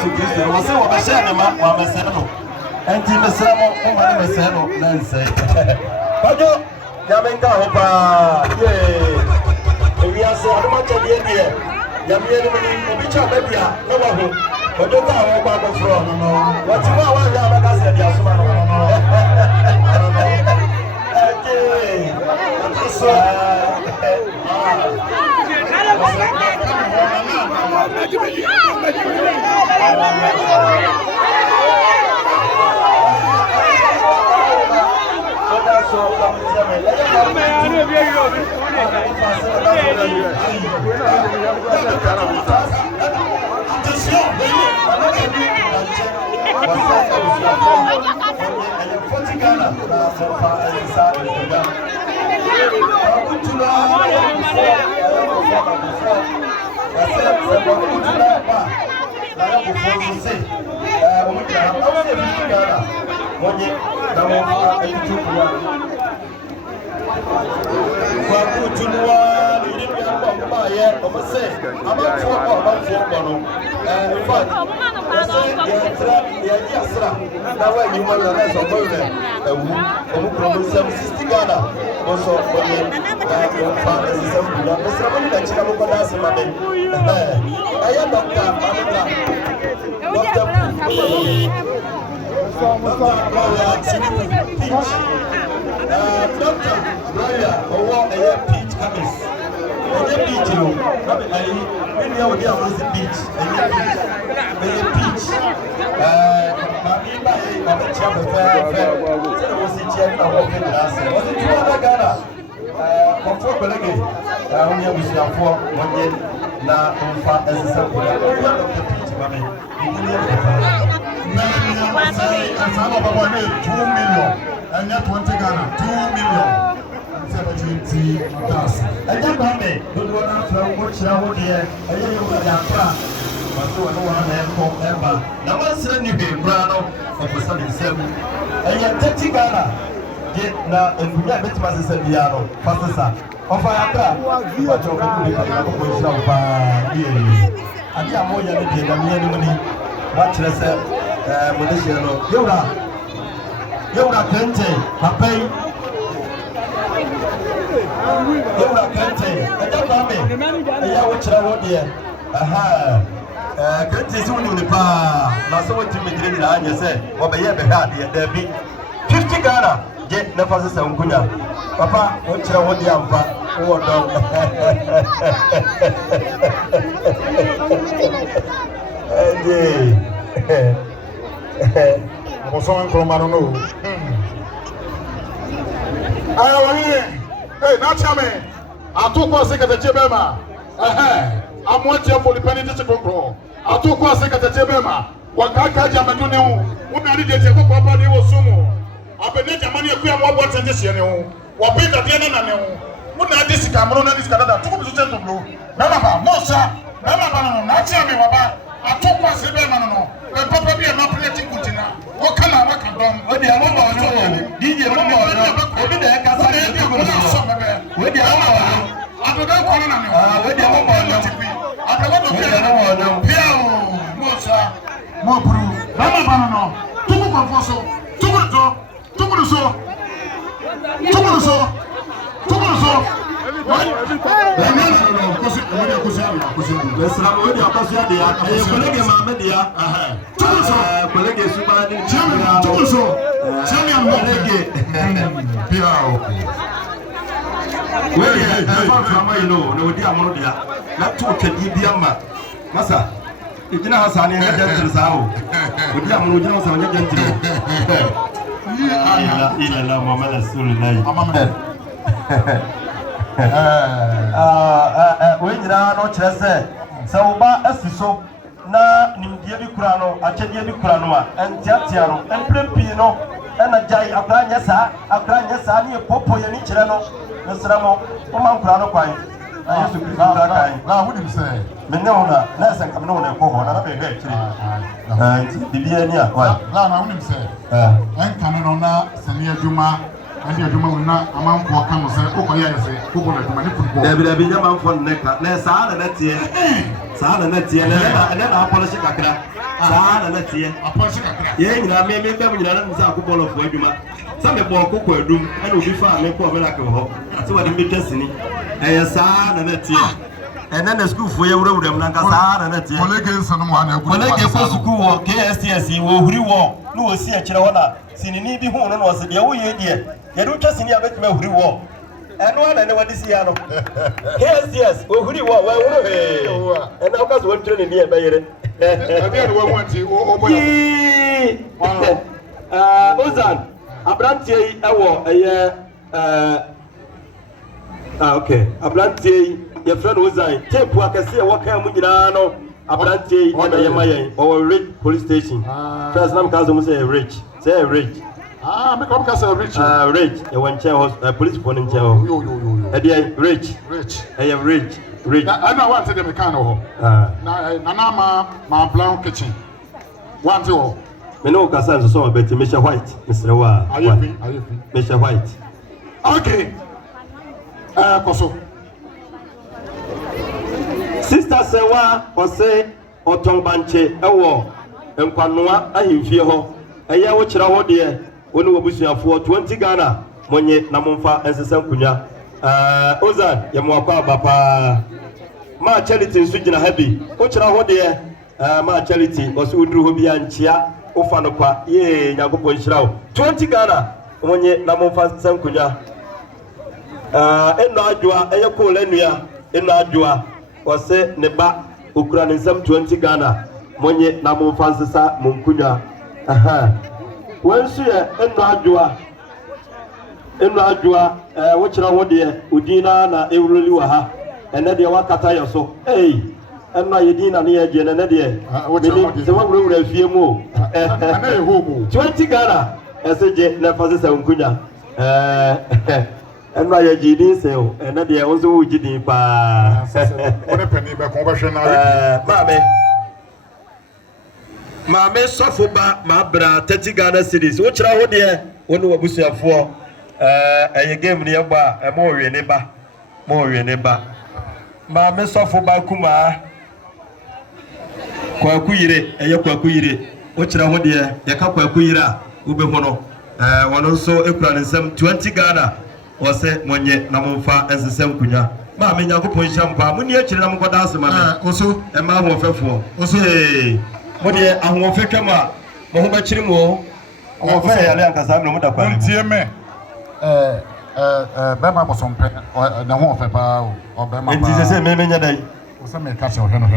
Yesu Kristo no se wo be hye ne ma wa mese no enti mesra mo mo ma ne mese no na nse bajo ya menka ho pa ye ewi ase adoma chede die ya me ni obi cha babia na wa ho bajo ka ho pa ko fro no no what you want ya ba ka se dia so ma no so Okomfour Kolege, onye busiafo onye na mfa esesa kula. Oya Dr. Peach mame. Na asama baba ne 2 million. Anya 20 Ghana, 2 million. Nsema chinti das. Anya bame, dodo na fra wo kira wo de. Aya yo ya fra. Maso no wa na enko eba. Na wansere ni be kura no, ofisa de nsem. Anya 30 Ghana. Na enfunya betima sese bia no fasesa ofa yakra bacho ko bi ka ko ko sha ba ye adi amoya ne de na me ni mani wa kire se mo de she no yewra kente papai yewra kente ada ba me ya wo kire wo de aha kente si woni ni pa na so wo timi dire dira anya se wo be ye be ha de da bi 50 Ghana je na fasa san kunya papa o kira wodi amfa o do ende mo so en kroma no aya wani na chame atoko sekatache bema amwache polipani tete kokro atoko sekatache bema wakaka jamadune hu unari je te kokwa body wo sumu Akabenezer mani ekuya mo abo tende sie ne ho wo pita de na ne ho mo na de sika mo na de sika dada tuko biso tento bro na baba mo sa na baba no na chia me baba atoko ase be ma no e papa bi e ma plate kutina wo kana wa ka dom o de mo ba o DJ mo ba o bi de ka sa de ko na so bebe we de mo ba adodo ko na ne we de mo ba o tipi adodo ko bi na mo no pia o mo sa mo bru na baba no tuko ko foso tuko to Tumuruso. Ila Muhammad Rasulullah. We nyina no kire se uba asiso na nimdie bi kura no akyedie bi kura no a entiatia no emprempi no na jai akranya sa ne popo ye ni kire no nsramo o man kura no kwan Yesu Kristo ka kan na hu dim se menye ona na se kam no na ko ho na be ga kire bibia ni a kwa la na hu dim se en kan no na sene adwuma Andi aduma wona amanfo aka no se kokoya yese football aduma ne football. Dabi nya manfo neka. Na saa na tie. Saa na tie na polish kakra. Saa na tie. Polish kakra. Ye nyina me be nyina na nsa football of aduma. Sa me bo kokko adum ana obi fa me ko me na ke ho. Se wade me twasini. Saa na tie. And then the school for you, Nankasa, and that's Kolege no one. Kolege for school, KSTS, you will reward. No, see a Chirona, Sini be home was the old idea. You don't just in your bed, reward. And one and what is here. KSTS, who reward, and now got one training near Bayer. Ozan, Abranti, a year, okay, Abranti. Your friend was I. Tape work I see a worker Mujano, Abranti, Yamaya, or Rich police station. First name Kazum say Rich. Say Rich. Make up Castle Rich. Rich, a one chair police phone in chair. Rich. I am rich. I know what to the mechanical. Nanama, my brown kitchen. One, two. Meno Cassan, so a bit, Mr. White, Mr. Wa. Mr. White. Okay. Koso. Sister Sewa ose otombanche ewo enkwanoa ahimfie ho eya wo kira ho de woni wobusuafo 20 Ghana monye na momfa ensesam kunya Ozan ye mo akwa bapa ma charity nsu gina habi wo kira ho de ma charity ose uduru ho bia nchia ofa no kwa ye nyagopon hira wo 20 Ghana monye na momfa ensesam kunya eno adwoa eye ko lanua eno adwoa wase neba okura nsam 20 Ghana monye na momfansesa monkunya wansu ye eno adwoa wo kira ho de udina na ewroli wa ha ene de wakata yeso eno yedina ne yeje ne de se wawura fie mu ana ye hobo 20 Ghana eseje na fasesa monkunya and my GD sale, and that they also would GD pa. What a penny back conversion. Mamma Sofoba, my bra, 30 Ghana cities, which are what dear, one who was here for a game nearby, a more neighbor. Mamma Sofoba Kuma Kwakuire, a Yakuire, which are what dear, Yakakuira, Ubehono, one also equal in some 20 Ghana. Ose monye na momfa ensesem kunya ma me nyakopon hyampa muni akire na mkoda asema me oso e ma ahofefo oso mo de ahofetwa ma mo ho ba kire mo o fa ya le ankasa no mo da kwa ntie me be ma bosompe na ho ofepa o be ma nti se me nya dai o se me ka che o heno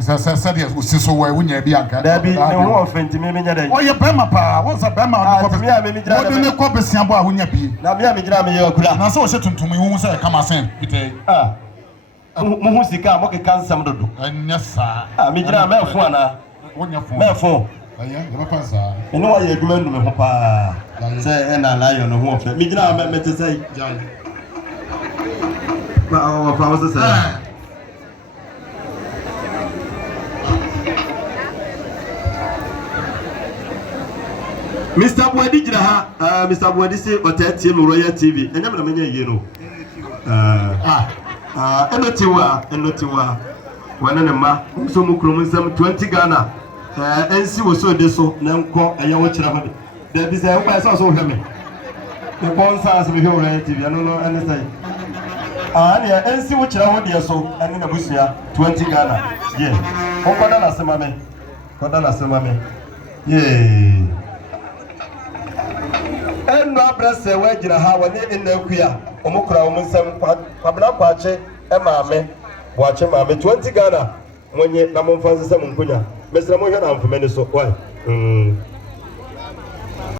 se de usiso wa wunya bi anka da bi no ofenti me nya dai o ye be ma pa wo se be ma ko me me gira mo de ne ko besia bo a wunya bi na me gira me ye okura na se o se tuntum hu se kama sen bite mo hu sika mo ke kansam dodo anya sa me gira me fo ana wonya fo me fo ye ba fa sa eno wa ye aduma nu me ho pa se na la yo no ho ofe me gira me te sai ma o fa wo se Mr. Boadi jira ha Mr. Boadi say otati no Royal TV enyam na menya ye no enotiwa wana ne ma so mu krom nsam 20 Ghana ensi wo so de so na nko eya wo kira ho de bi say wo ba so hwe me e bonsa as me Royal TV no ene say ne ensi wo kira ho de so ene na busia 20 Ghana ye o koda na sema me ye eno abrase wa gira ha woni enakua omukura omunsam kwabna kwache maame wache maame 20 Ghana monye na momfa nsesam nkunya mesra mo hwe na mfemeni so why